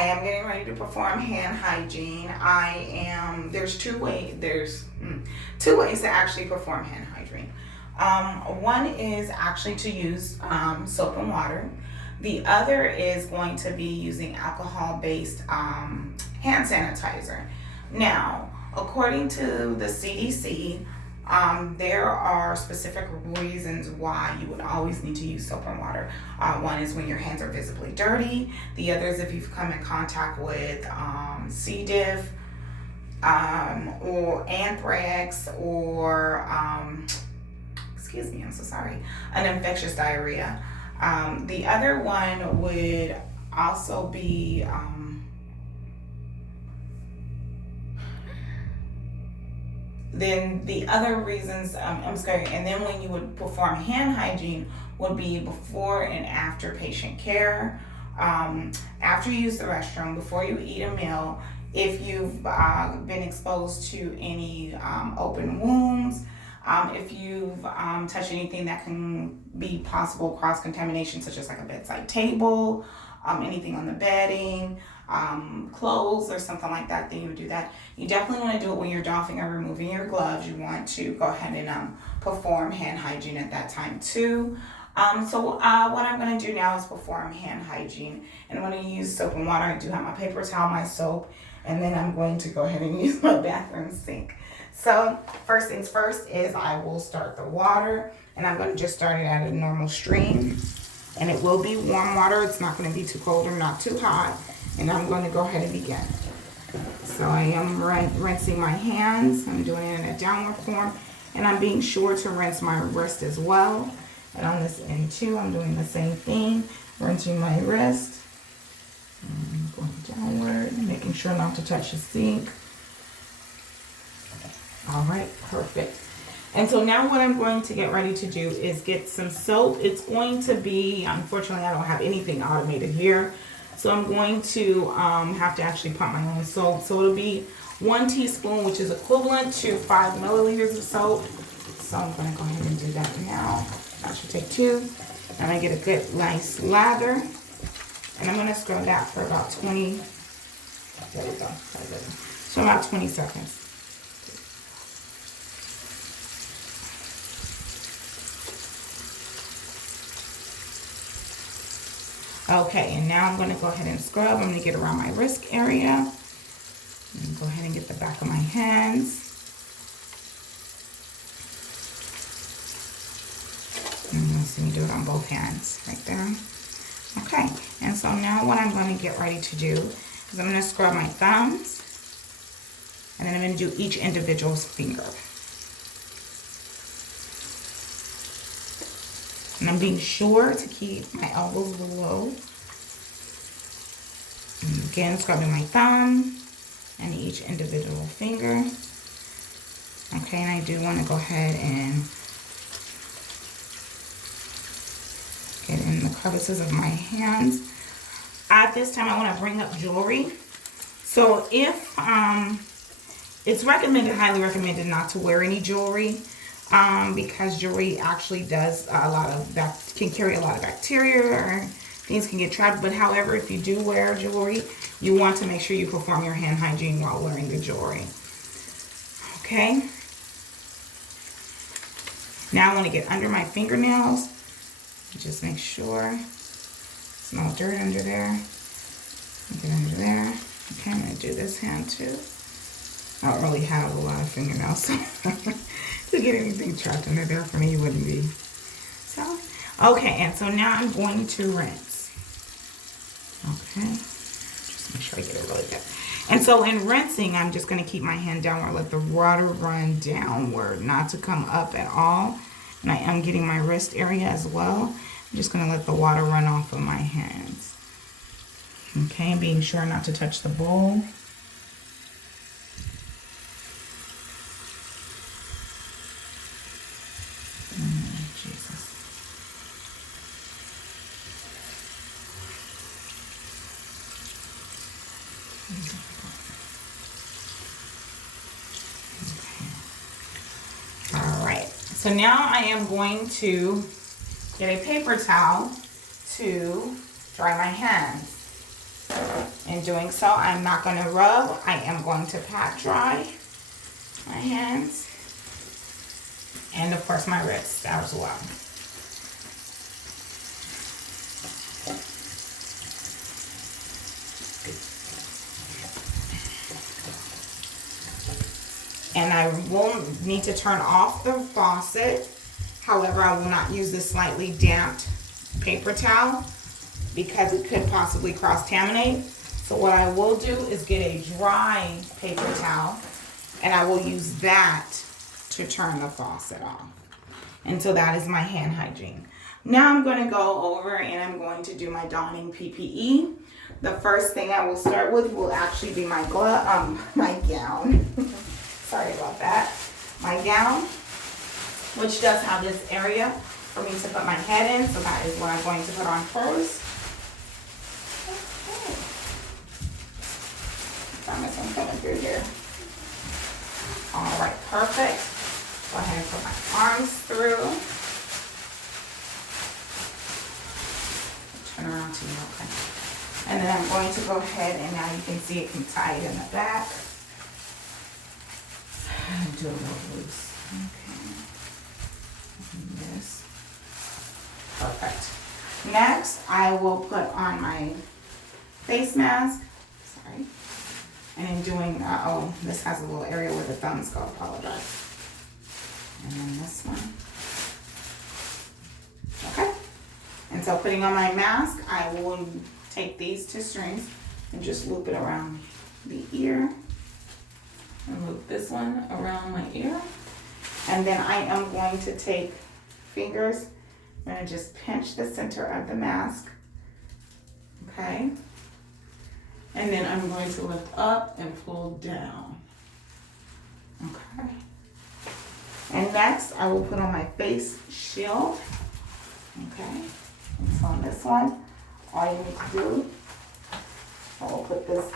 I am getting ready to perform hand hygiene. There's two ways to actually perform hand hygiene. One is actually to use soap and water. The other is going to be using alcohol-based hand sanitizer. Now, according to the CDC, there are specific reasons why you would always need to use soap and water. One is when your hands are visibly dirty. The other is if you've come in contact with C. diff or anthrax or, excuse me, I'm so sorry, an infectious diarrhea. The other one would also be then the other reasons, I'm sorry, and then when you would perform hand hygiene would be before and after patient care, after you use the restroom, before you eat a meal, if you've been exposed to any open wounds, if you've touched anything that can be possible cross-contamination, such as like a bedside table, anything on the bedding, clothes or something like that, then you would do that. You definitely want to do it when you're doffing or removing your gloves. You want to go ahead and perform hand hygiene at that time too. So what I'm going to do now is perform hand hygiene, and I'm going to use soap and water. I do have my paper towel, my soap, and then I'm going to go ahead and use my bathroom sink. So first things first is I will start the water, and I'm going to just start it at a normal stream, and it will be warm water. It's not going to be too cold or not too hot, and I'm going to go ahead and begin. So I am rinsing my hands. I'm doing it in a downward form, and I'm being sure to rinse my wrist as well. And on this end too, I'm doing the same thing, rinsing my wrist, and going downward, making sure not to touch the sink. All right, perfect. And so now what I'm going to get ready to do is get some soap. It's going to be, unfortunately, I don't have anything automated here, so I'm going to have to actually pump my own soap. So it'll be 1 teaspoon, which is equivalent to 5 milliliters of soap. So I'm going to go ahead and do that now. I should take 2. And I get a good, nice lather. And I'm going to scrub that for about 20, there we go, so about 20 seconds. Okay, and now I'm going to go ahead and scrub. I'm going to get around my wrist area. And go ahead and get the back of my hands. And you'll see me do it on both hands, right there. Okay, and so now what I'm going to get ready to do is I'm going to scrub my thumbs. And then I'm going to do each individual's finger. And I'm being sure to keep my elbows below. And again, scrubbing my thumb and each individual finger. Okay, and I do want to go ahead and get in the crevices of my hands. At this time, I want to bring up jewelry. So if it's recommended, highly recommended, not to wear any jewelry. Because jewelry actually does can carry a lot of bacteria, or things can get trapped. But however, if you do wear jewelry, you want to make sure you perform your hand hygiene while wearing the jewelry. Okay. Now I want to get under my fingernails. Just make sure there's no dirt under there. Get under there. Okay, I'm going to do this hand too. I don't really have a lot of fingernails, so to get anything trapped under there for me wouldn't be. So, okay, and so now I'm going to rinse. Okay, just make sure I get it really good. And so in rinsing, I'm just going to keep my hand downward, let the water run downward, not to come up at all. And I am getting my wrist area as well. I'm just going to let the water run off of my hands. Okay, and being sure not to touch the bowl. So now I am going to get a paper towel to dry my hands. In doing so, I'm not going to rub. I am going to pat dry my hands. And of course my wrist as well. And I will need to turn off the faucet. However, I will not use this slightly damped paper towel because it could possibly cross-contaminate. So what I will do is get a dry paper towel and I will use that to turn the faucet off. And so that is my hand hygiene. Now I'm going to go over and I'm going to do my donning PPE. The first thing I will start with will actually be my my gown. Sorry about that. My gown, which does have this area for me to put my head in. So that is what I'm going to put on first. Okay. Promise I'm coming through here. All right, perfect. Go ahead and put my arms through. Turn around to you, okay. And then I'm going to go ahead and now you can see it can tie it in the back. Do a little loose. Okay. And this. Perfect. Next, I will put on my face mask. Sorry. And in doing, oh, this has a little area where the thumbs go. Apologize. And then this one. Okay. And so putting on my mask, I will take these two strings and just loop it around the ear. And loop this one around my ear. And then I am going to take fingers. I'm going to just pinch the center of the mask. Okay. And then I'm going to lift up and pull down. Okay. And next, I will put on my face shield. Okay. And so on this one, all you need to do, I will put this,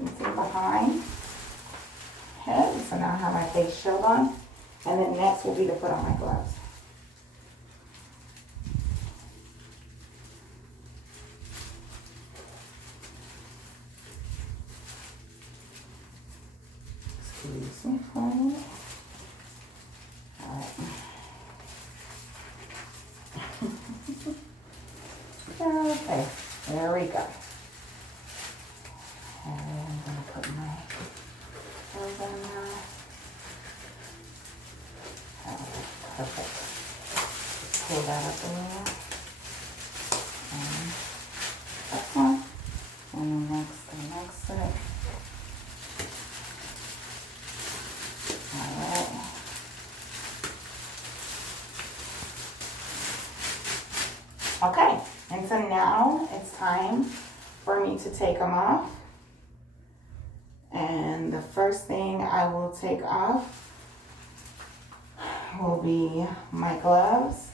you can see behind head. So now I have my face shield on. And then next will be to put on my gloves. Excuse me for a minute. All right. Okay, there we go. And I'm going to put my gloves on now. Perfect. Pull that up a little. And that one. And then the next set. Alright. Okay, and so now it's time for me to take them off. And the first thing I will take off will be my gloves.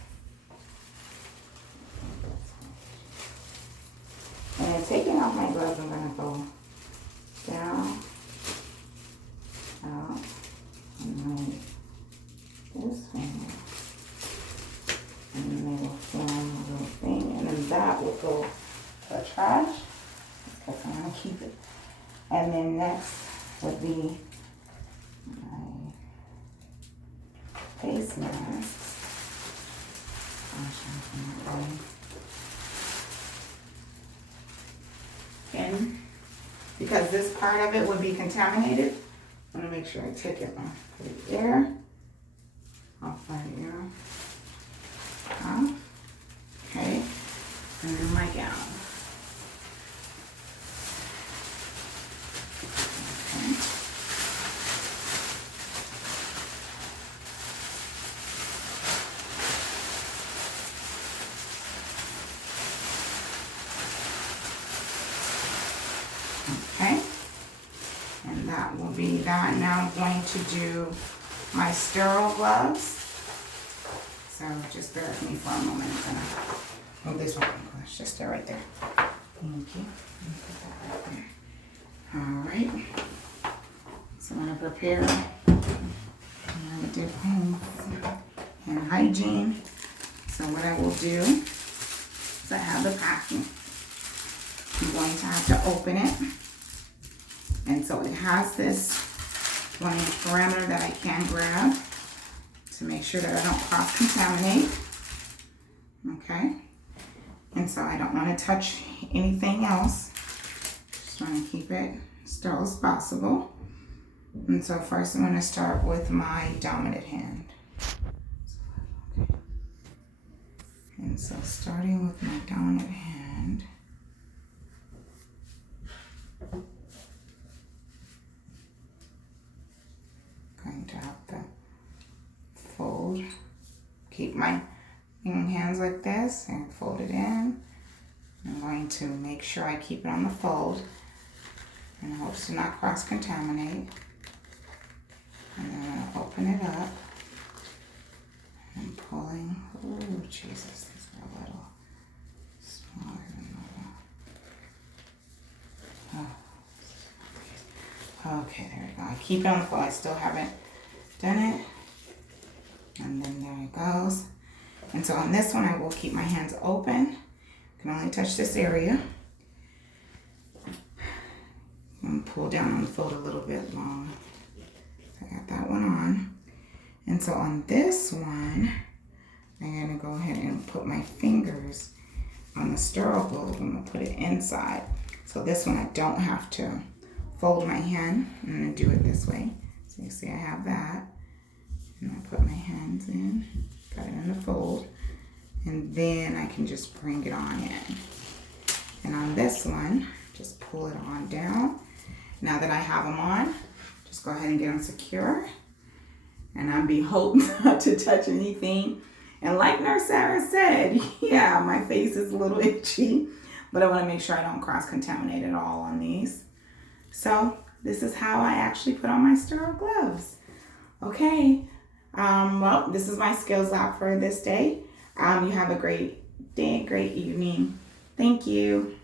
And in taking off my gloves, I'm going to go down, out, and like this finger. And then they will form a little thing. And then that will go to the trash, because I'm going to keep it. And then next would be my face masks. And because this part of it would be contaminated, I'm going to make sure I take it off the air, off my ear, off. Okay, and then my gown. Okay, and that will be that. Now I'm going to do my sterile gloves. So just bear with me for a moment. I'm gonna move this one. Let's just stay right there. Thank you. Put that right there. All right. So I'm gonna prepare. I did home and hygiene. So what I will do is I have the packing going to have to open it. And so it has this one parameter that I can grab to make sure that I don't cross-contaminate. Okay. And so I don't want to touch anything else. Just want to keep it sterile as possible. And so first I'm going to start with my dominant hand. Okay. And so starting with my dominant hand, going to have to fold, keep my hands like this and fold it in. I'm going to make sure I keep it on the fold in hopes to not cross-contaminate. And then I'm going to open it up. And pulling. Oh, Jesus, these are a little smaller than normal. Oh. Okay, there we go. I keep it on the fold. I still haven't done it. And then there it goes. And so on this one, I will keep my hands open. I can only touch this area. And pull down on the fold a little bit long. I got that one on. And so on this one, I'm gonna go ahead and put my fingers on the sterile globe. I'm gonna put it inside. So this one, I don't have to fold my hand. I'm gonna do it this way. So you see I have that. And I put my hands in, got it in the fold, and then I can just bring it on in. And on this one, just pull it on down. Now that I have them on, just go ahead and get them secure. And I'm hoping not to touch anything. And like Nurse Sarah said, yeah, my face is a little itchy, but I want to make sure I don't cross-contaminate at all on these. So this is how I actually put on my sterile gloves. Okay. Well, this is my skills lab for this day. You have a great day, great evening. Thank you.